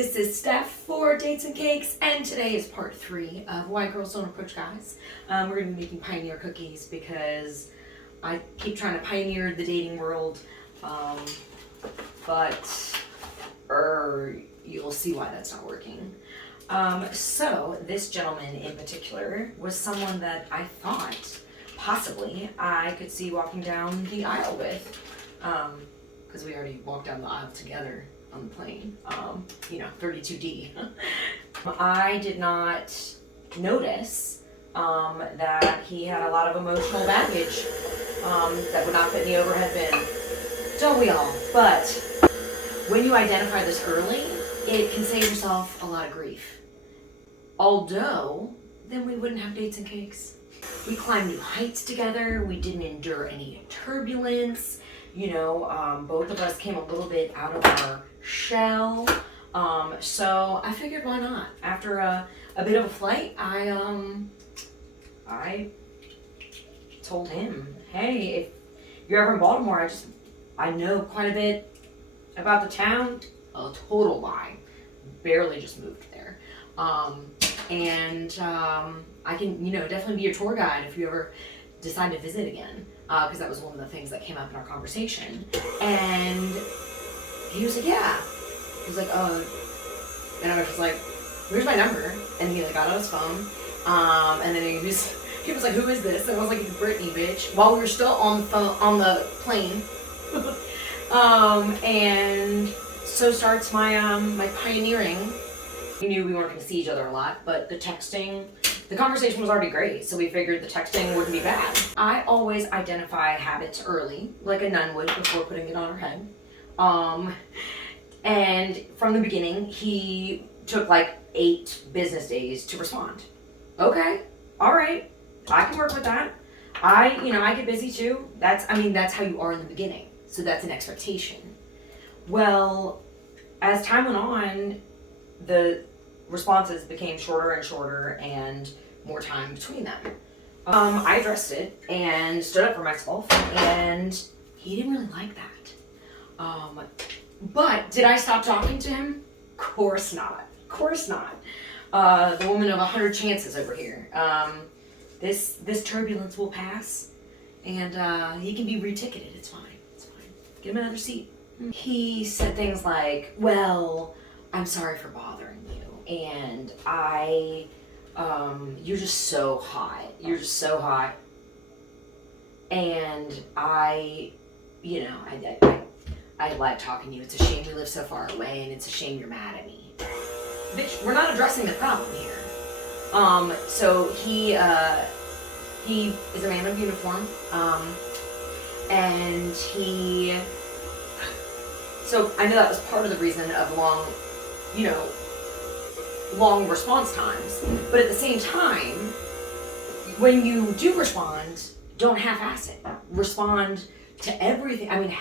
This is Steph for Dates and Cakes, and today is part 3 of Why Girls Don't Approach Guys. We're going to be making pioneer cookies because I keep trying to pioneer the dating world, but you'll see why that's not working. So this gentleman in particular was someone that I thought possibly I could see walking down the aisle with, because we already walked down the aisle together on the plane, 32D. I did not notice that he had a lot of emotional baggage that would not fit in the overhead bin. Don't we all? But when you identify this early, it can save yourself a lot of grief. Although, then we wouldn't have Dates and Cakes. We climbed new heights together. We didn't endure any turbulence. Both of us came a little bit out of our shell. So I figured, why not? After a bit of a flight, I told him, hey, if you're ever in Baltimore, I know quite a bit about the town. A total lie. Barely just moved there. I can, definitely be your tour guide if you ever decide to visit again. Because that was one of the things that came up in our conversation. And he was like, yeah. He was like, oh. And I was just like, here's my number. And he got out his phone. And then he was like, who is this? And I was like, it's Brittany, bitch. While we were still on the plane. And so starts my pioneering. We knew we weren't going to see each other a lot, but the conversation was already great, so we figured the texting wouldn't be bad. I always identify habits early, like a nun would before putting it on her head. And from the beginning, he took 8 business days to respond. Okay, all right, I can work with that. I get busy too. That's how you are in the beginning, so that's an expectation. Well, as time went on, the responses became shorter and shorter and more time between them. I addressed it and stood up for myself, and he didn't really like that. But did I stop talking to him? Course not. The woman of 100 chances over here. This turbulence will pass, and he can be reticketed. It's fine. Give him another seat. He said things like, well, I'm sorry for bothering you, and you're just so hot. And I like talking to you. It's a shame we live so far away, and it's a shame you're mad at me. Bitch, we're not addressing the problem here. So he is a man of uniform, and so I know that was part of the reason of long response times. But at the same time, when you do respond, don't half-ass it. Respond to everything.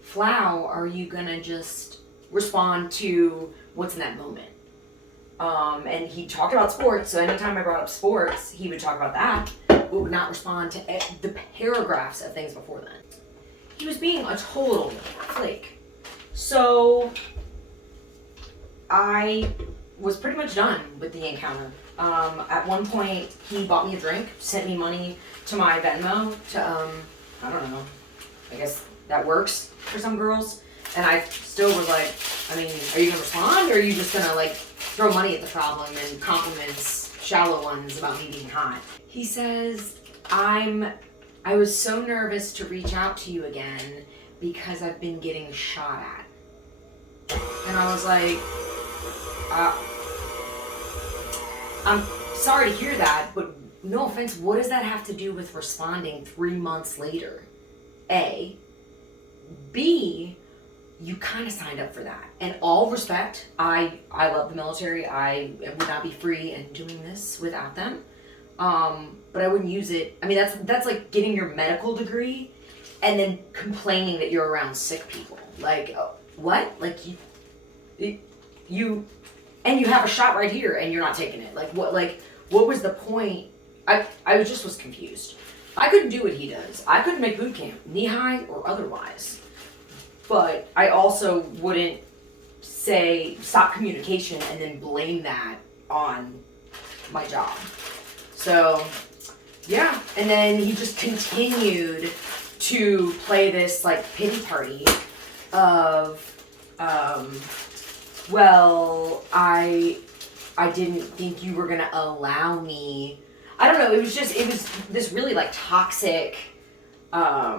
Flow, are you gonna just respond to what's in that moment? And he talked about sports, so anytime I brought up sports, he would talk about that, but would not respond to the paragraphs of things before then. He was being a total flake. So I was pretty much done with the encounter. At one point, he bought me a drink, sent me money to my Venmo to, I don't know, I guess that works for some girls. And I still was like, are you gonna respond, or are you just gonna throw money at the problem and compliments, shallow ones, about me being hot? He says, I was so nervous to reach out to you again because I've been getting shot at. And I was like, I'm sorry to hear that, but no offense, what does that have to do with responding 3 months later? A. B, you kind of signed up for that. And all respect, I love the military. I would not be free and doing this without them. But I wouldn't use it. That's like getting your medical degree and then complaining that you're around sick people. What? You have a shot right here and you're not taking it. What was the point? I was confused. I couldn't do what he does. I couldn't make boot camp, knee high or otherwise. But I also wouldn't say stop communication and then blame that on my job. So yeah, and then he just continued to play this like pity party of well, I didn't think you were gonna allow me. I don't know, it was this really like toxic, I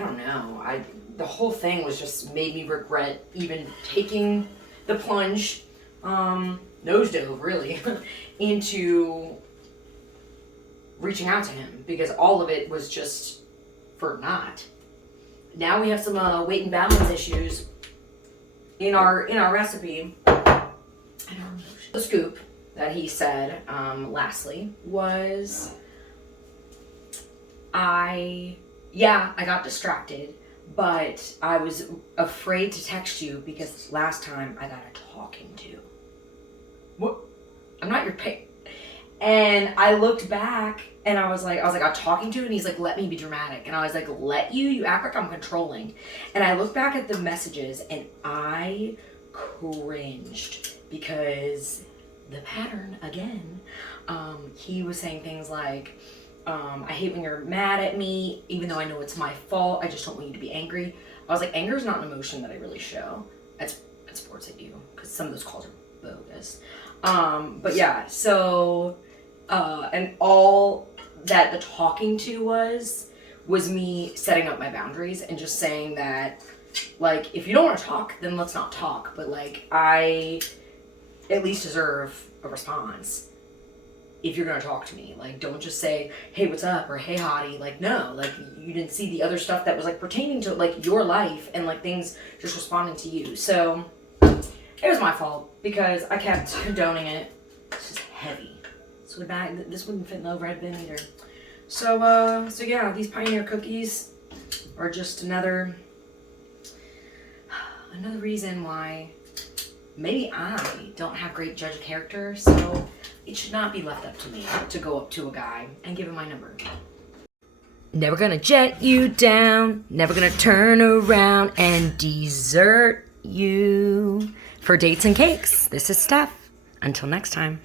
don't know, the whole thing was just made me regret even taking the plunge, nose dove really, into reaching out to him, because all of it was just for naught. Now we have some weight and balance issues in our recipe. The scoop that he said, lastly, was I got distracted, but I was afraid to text you because last time I got a talking to. What? I'm not your pig. And I looked back and I was like, I'm talking to, and he's like, let me be dramatic. And I was like, let you? You act like I'm controlling. And I looked back at the messages and I cringed because the pattern again, he was saying things like, I hate when you're mad at me, even though I know it's my fault. I just don't want you to be angry. I was like, anger is not an emotion that I really show. At sports I do, because some of those calls are bogus. But yeah, so, and all that the talking to was me setting up my boundaries and just saying that, like, if you don't want to talk, then let's not talk. But like, I at least deserve a response if you're gonna talk to me. Like, don't just say, hey, what's up, or hey, hottie. Like, no, like, you didn't see the other stuff that was like pertaining to like your life and like things just responding to you. So it was my fault because I kept condoning it. It's just heavy. This wouldn't fit in the overhead bin either. So yeah, these Pioneer cookies are just another reason why maybe I don't have great judge of character, so it should not be left up to me to go up to a guy and give him my number. Never gonna jet you down, never gonna turn around and desert you. For Dates and Cakes, this is Steph. Until next time.